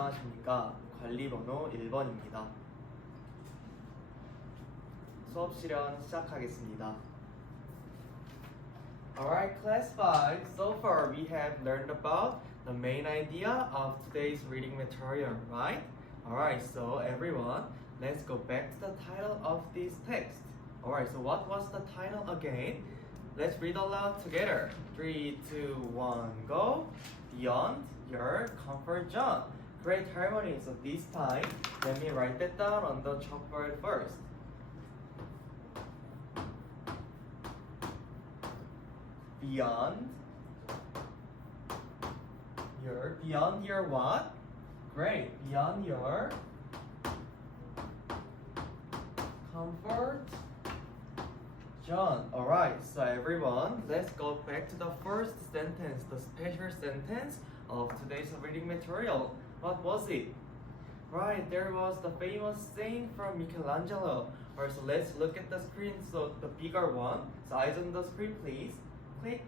안녕하십니까. 관리번호 1번입니다. 수업실연 시작하겠습니다. Alright, class 5. So far we have learned about the main idea of today's reading material, right? Alright, so everyone, let's go back to the title of this text. Alright, so what was the title again? Let's read aloud together. 3, 2, 1, go. Beyond your comfort zone. Great harmony. So this time, let me write that down on the chalkboard first. Beyond your what? Great. Beyond your comfort zone. Alright, so everyone, let's go back to the first sentence, the special sentence of today's reading material. What was it? Right, there was the famous saying from Michelangelo. Alright, so let's look at the screen. So the bigger one. So eyes on the screen, please. Click.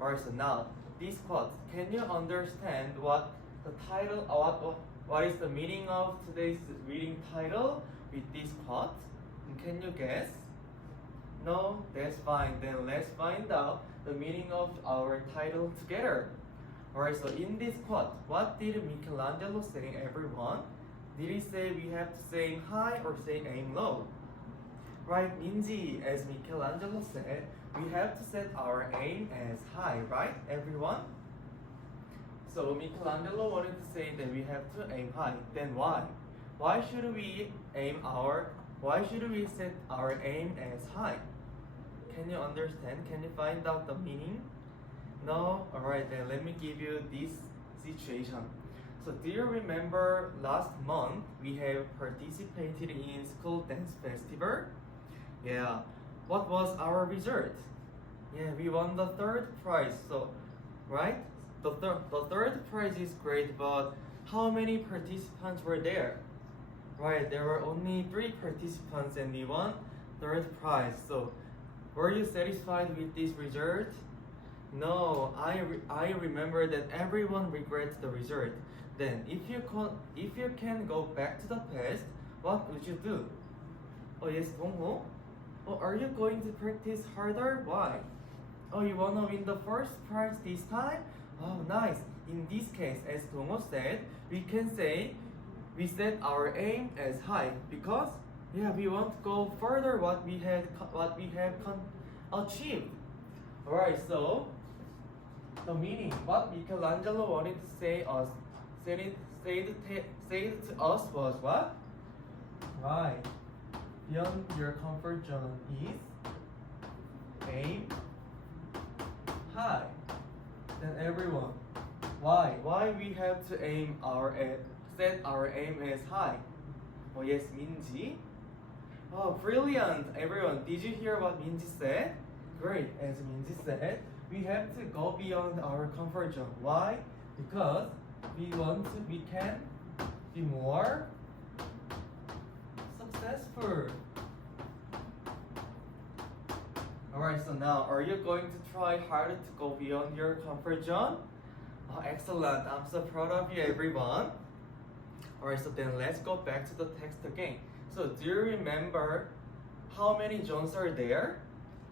Alright, so now this quote. Can you understand what the title? What is the meaning of today's reading title with this quote? Can you guess? No, that's fine. Then let's find out the meaning of our title together. Alright, so in this quote, what did Michelangelo say, everyone? Did he say we have to say aim high or say aim low? Right, Minji, as Michelangelo said, we have to set our aim as high, right, everyone? So Michelangelo wanted to say that we have to aim high. Then why? Why should we set our aim as high? Can you understand? Can you find out the meaning? No? Alright, then let me give you this situation. So do you remember last month we have participated in school dance festival? Yeah. What was our result? Yeah, we won the third prize. So, right? The third prize is great, but how many participants were there? Right, there were only 3 participants and we won third prize. So, were you satisfied with this result? No, I remember that everyone regrets the result. Then, if you can go back to the past, what would you do? Oh yes, Dongho. Oh, are you going to practice harder? Why? Oh, you wanna win the first prize this time? Oh, nice. In this case, as Dongho said, we can say we set our aim as high because we want to go further what we have achieved. Alright, so the meaning, what Michelangelo wanted to say to us was what? Right. Beyond your comfort zone is aim high. Then everyone, why? Why we have to set our aim as high? Oh yes, Minji. Oh, brilliant, everyone. Did you hear what Minji said? Great. As Minji said, we have to go beyond our comfort zone. Why? Because we can be more successful. Alright, so now, are you going to try harder to go beyond your comfort zone? Oh, excellent. I'm so proud of you, everyone. Alright, so then let's go back to the text again. So, do you remember how many zones are there?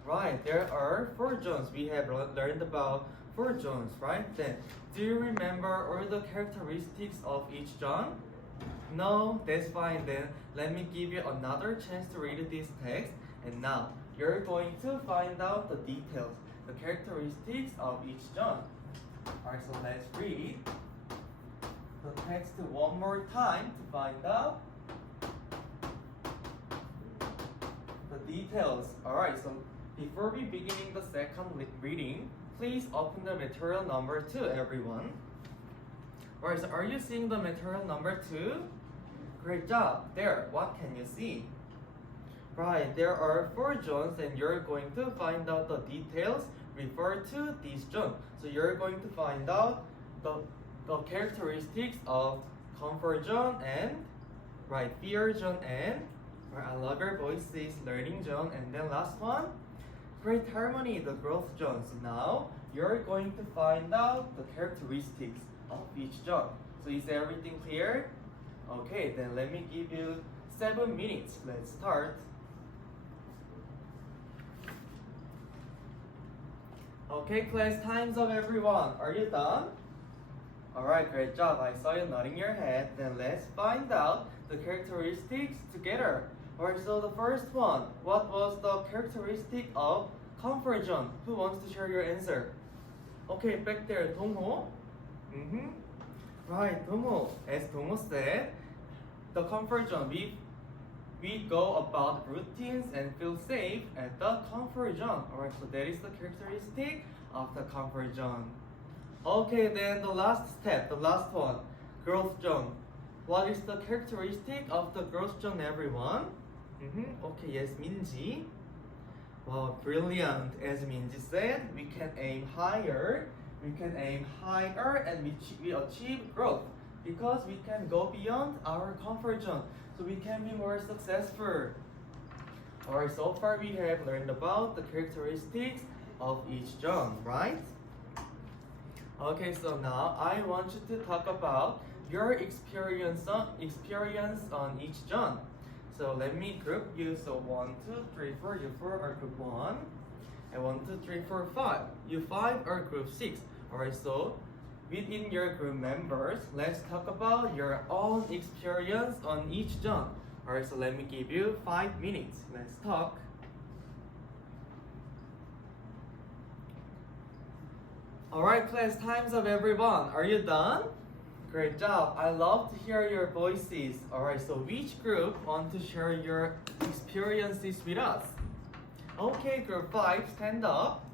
Right, there are 4 zones. We have learned about 4 zones, right? Then, do you remember all the characteristics of each zone? No, that's fine then. Let me give you another chance to read this text. And now, you're going to find out the details, the characteristics of each zone. Alright, so let's read the text one more time to find out the details. Alright, so before we begin the second reading, please open the material number 2, everyone. Alright, so are you seeing the material number 2? Great job. There, what can you see? Right, there are 4 zones and you're going to find out the details refer to this zone. So you're going to find out the characteristics of comfort zone and fear zone and I love your voices learning zone, and then last one, great harmony, the growth zone. So now you're going to find out the characteristics of each zone. So is everything clear? Okay, then let me give you 7 minutes. Let's start. Okay, class, time's up, everyone. Are you done? Alright, great job. I saw you nodding your head. Then let's find out the characteristics together. Alright, so the first one. What was the characteristic of comfort zone? Who wants to share your answer? Okay, back there, Dongho. Right, Dongho. As Dongho said, the comfort zone, we go about routines and feel safe at the comfort zone. Alright, so that is the characteristic of the comfort zone. Okay, then the last step, the last one, growth zone. What is the characteristic of the growth zone, everyone? Okay, yes, Minji. Wow, brilliant. As Minji said, we can aim higher, and we achieve growth because we can go beyond our comfort zone, so we can be more successful. Alright, so far we have learned about the characteristics of each zone, right? Okay, so now I want you to talk about your experience on each zone. So let me group you. So 1, 2, 3, 4. You 4 are group 1, and 1, 2, 3, 4, 5. You 5 are group 6. Alright, so within your group members, let's talk about your own experience on each zone. Alright, so let me give you 5 minutes. Let's talk. Alright, class, time's up, everyone. Are you done? Great job. I love to hear your voices. Alright, so which group want to share your experiences with us? Okay, group 5, stand up.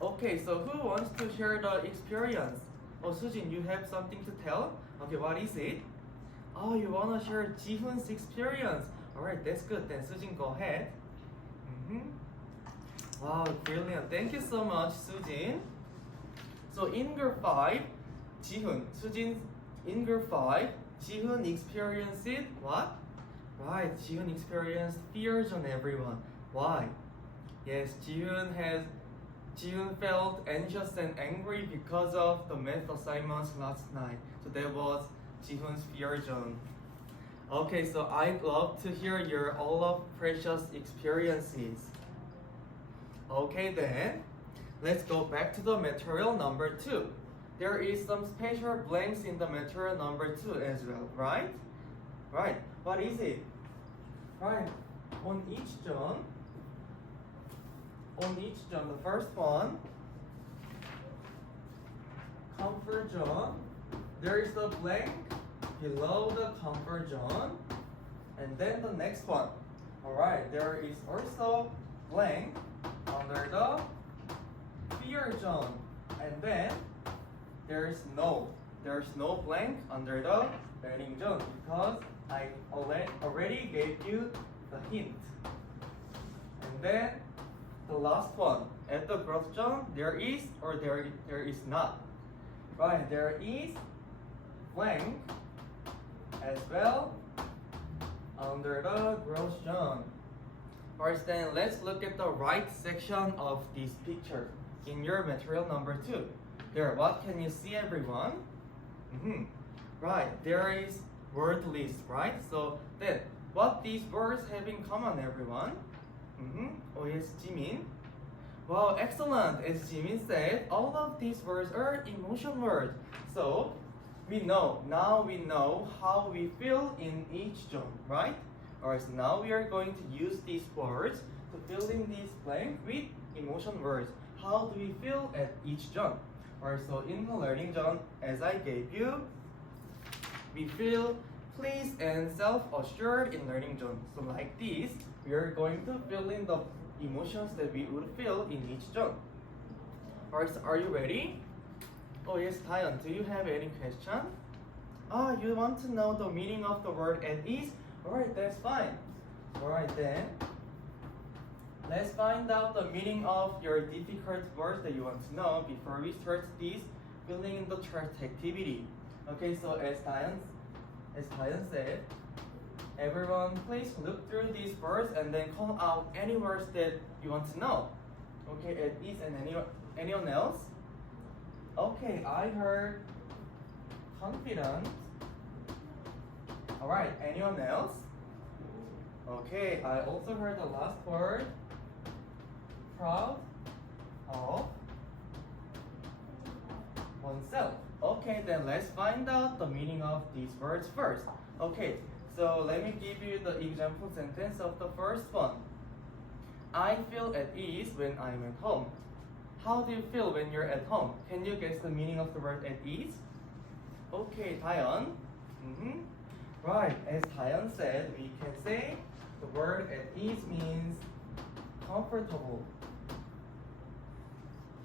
Okay, so who wants to share the experience? Oh, Sujin, you have something to tell? Okay, what is it? Oh, you want to share Jihoon's experience. Alright, that's good. Then Sujin, go ahead. Wow, brilliant. Thank you so much, Sujin. So in group 5, Jihoon, Sujin, in group 5, Jihoon experienced what? Right, Jihoon experienced fears on everyone. Why? Yes, Jihoon felt anxious and angry because of the math assignments last night. So that was Jihoon's fear zone. Okay, so I'd love to hear your all of precious experiences. Okay then, let's go back to the material number 2. There is some special blanks in the material number 2 as well, right? Right, what is it? Right, on each zone, the first one, comfort zone, there is a blank below the comfort zone, and then the next one. Alright, there is also blank under the fear zone, and then there's no blank under the learning zone because I already gave you the hint. And then the last one, at the growth zone, there is or there is not. Right, there is blank as well under the growth zone. First, then let's look at the right section of this picture in your material number 2. There, what can you see, everyone? Right, there is word list, right? So then, what these words have in common, everyone? Oh yes, Jimin. Wow, excellent. As Jimin said, all of these words are emotion words. So now we know how we feel in each zone, right? Alright, so now we are going to use these words to fill in this blank with emotion words. How do we feel at each zone? Alright, so in the learning zone, as I gave you, we feel pleased and self-assured in learning zone. So like this, we are going to fill in the emotions that we would feel in each zone. Alright, so are you ready? Oh yes, Taeyeon, do you have any question? Ah, you want to know the meaning of the word at ease? Alright, that's fine. Alright then, let's find out the meaning of your difficult words that you want to know before we start this filling in the chart activity. Okay, so as Taeyeon said, everyone please look through these words and then call out any words that you want to know. Okay, at ease, and anyone else? Okay, I heard confident. Alright, anyone else? Okay, I also heard the last word. Proud of oneself. Okay, then let's find out the meaning of these words first. Okay, so let me give you the example sentence of the first one. I feel at ease when I'm at home. How do you feel when you're at home? Can you guess the meaning of the word at ease? Okay, Dayan. Right, as Dayan said, we can say the word at ease means comfortable.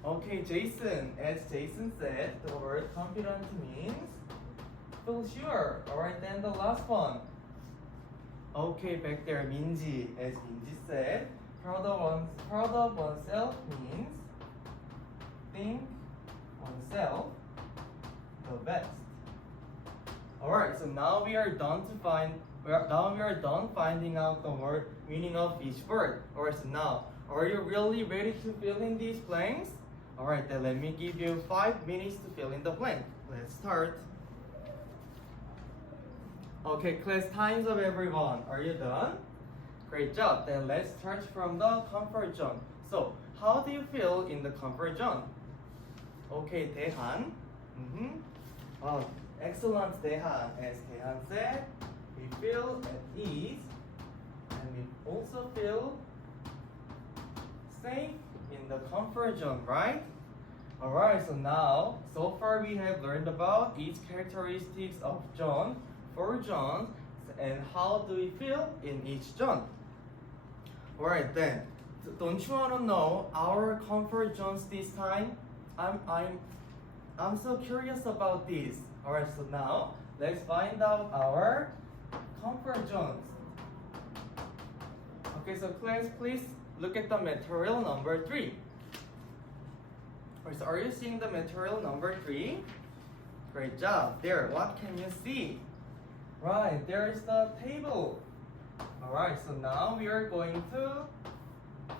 Okay, Jason, as Jason said, the word confident means feel sure. Alright, then the last one. Okay, back there, Minji, as Minji said, proud of oneself means think oneself the best. Alright, so now we are done finding out the word meaning of each word. Alright, so now, are you really ready to fill in these blanks? Alright, then let me give you 5 minutes to fill in the blank. Let's start. Okay, class, time's up everyone. Are you done? Great job. Then let's start from the comfort zone. So, how do you feel in the comfort zone? Okay, Daehan. Oh, excellent, Daehan. As Daehan said, we feel at ease and we also feel safe in the comfort zone, right? Alright, so now, so far we have learned about each characteristics of zone, 4 zones, and how do we feel in each zone. Alright then, don't you want to know our comfort zones this time? I'm so curious about this. Alright, so now let's find out our comfort zones. Okay, so class, please look at the material number 3. Alright, so are you seeing the material number 3? Great job. There, what can you see? Right, there is the table. Alright, so now we are going to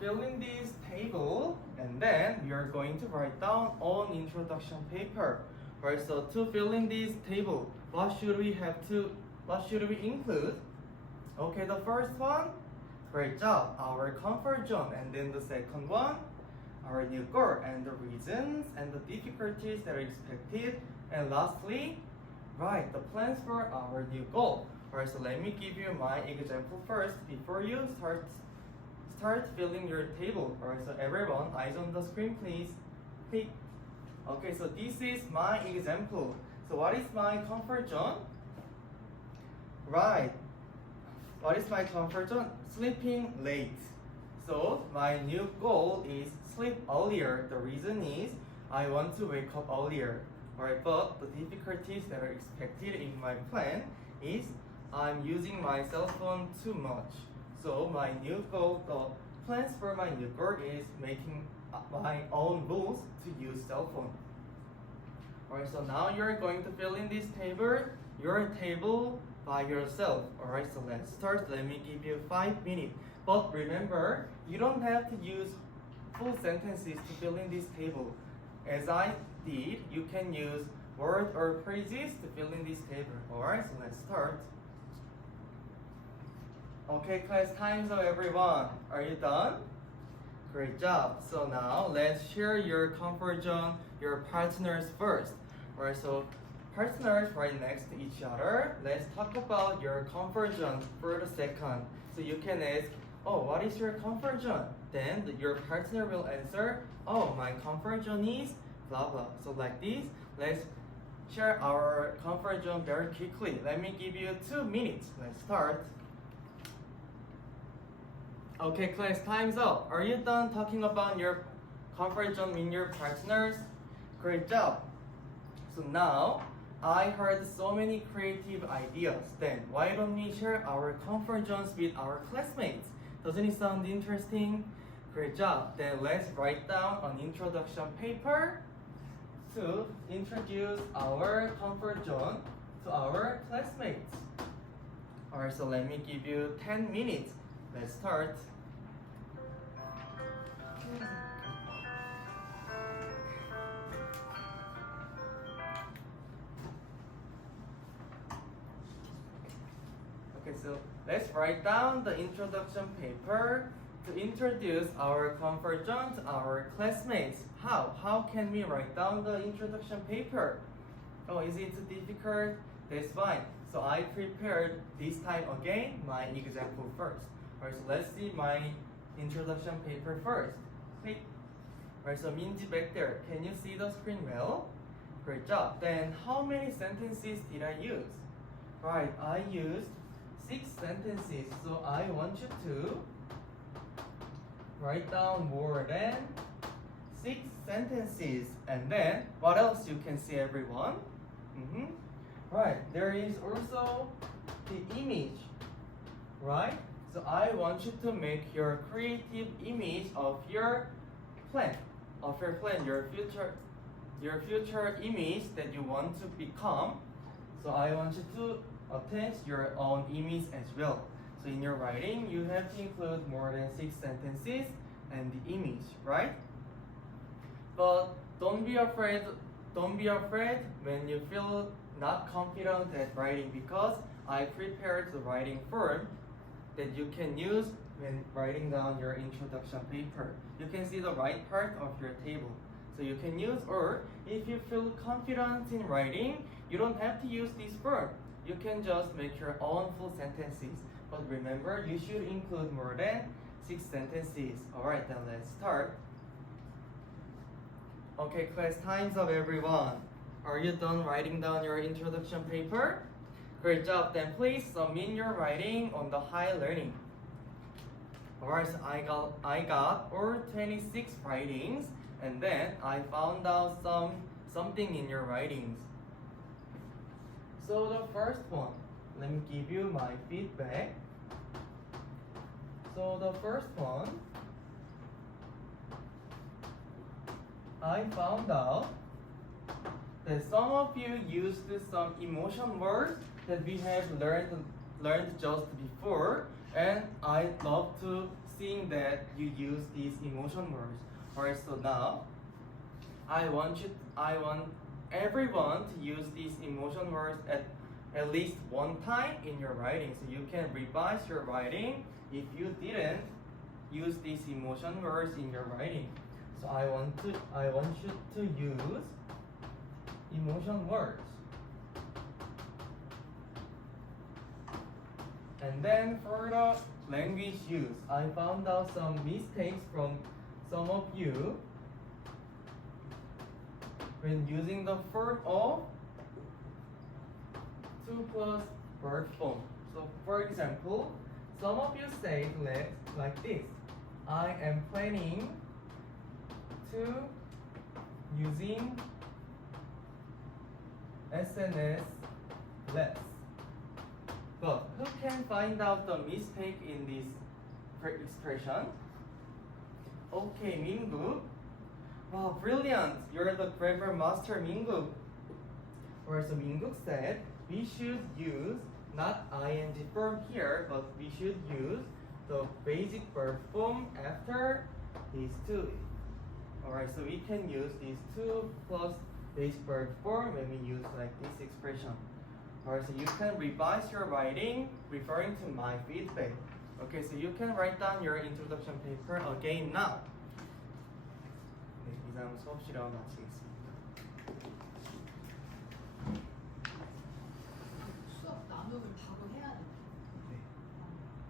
fill in this table and then we are going to write down on introduction paper. Alright, so to fill in this table, what should we include? Okay, the first one, great job, our comfort zone, and then the second one, our new goal and the reasons and the difficulties that are expected, and lastly, right, the plans for our new goal. Alright, so let me give you my example first before you start filling your table. Alright, so everyone, eyes on the screen, please. Click. Okay, so this is my example. So what is my comfort zone? Right. What is my comfort zone? Sleeping late. So my new goal is sleep earlier. The reason is I want to wake up earlier. Alright, but the difficulties that are expected in my plan is I'm using my cell phone too much. So my new goal, the plans for my new goal is making my own rules to use cell phone. Alright, so now you're going to fill in this table, your table by yourself. Alright, so let's start. Let me give you 5 minutes. But remember, you don't have to use full sentences to fill in this table. As I did, you can use words or phrases to fill in this table. Alright, so let's start. Okay, class, time's up everyone. Are you done? Great job. So now let's share your comfort zone, your partners first. Alright, so partners right next to each other. Let's talk about your comfort zone for the second. So you can ask, oh, what is your comfort zone? Then your partner will answer, oh, my comfort zone is blah blah. So like this, let's share our comfort zone very quickly. Let me give you 2 minutes. Let's start. Okay, class, time's up. Are you done talking about your comfort zone with your partners? Great job. So now, I heard so many creative ideas. Then, why don't we share our comfort zones with our classmates? Doesn't it sound interesting? Great job. Then let's write down an introduction paper to introduce our comfort zone to our classmates. Alright, so let me give you 10 minutes. Let's start. so let's write down the introduction paper to introduce our comfort zone to our classmates. How? How can we write down the introduction paper? Oh, is it difficult? That's fine. So I prepared this time again my example first. Alright, so let's see my introduction paper first. Click. Alright, so Minji back there, can you see the screen well? Great job. Then how many sentences did I use? Right, I used 6 sentences. So I want you to write down more than 6 sentences. And then what else you can see, everyone? Right, there is also the image. Right? So I want you to make your creative image of your plan, your future image that you want to become. So I want you to attach your own image as well. So in your writing, you have to include more than 6 sentences and the image, right? But don't be afraid when you feel not confident at writing, because I prepared the writing form that you can use when writing down your introduction paper. You can see the right part of your table. So you can use, or if you feel confident in writing, you don't have to use this form. You can just make your own full sentences. But remember, you should include more than 6 sentences. Alright, then let's start. Okay, class, time's up, everyone. Are you done writing down your introduction paper? Great job. Then please submit your writing on the high learning. Alright, so I got all 26 writings, and then I found out something in your writings. So the first one, let me give you my feedback. So the first one, I found out that some of you used some emotion words that we have learned just before, and I love to seeing that you use these emotion words. Alright, so now I want everyone to use these emotion words at least one time in your writing, so you can revise your writing if you didn't use these emotion words in your writing. So I want you to use emotion words. And then for the language use, I found out some mistakes from some of you when using the form of 2 plus verb form. So for example, some of you say like this: I am planning to using SNS less. But who can find out the mistake in this expression? Okay, Minguk. Wow, brilliant! You're the grammar master, Minguk. Alright, so Minguk said we should use not ing form here, but we should use the basic verb form after these two. Alright, so we can use these 2 plus basic verb form when we use like this expression. Alright, so you can revise your writing referring to my feedback. Okay, so you can write down your introduction paper again now. 네, 이상 수업실연 마치겠습니다.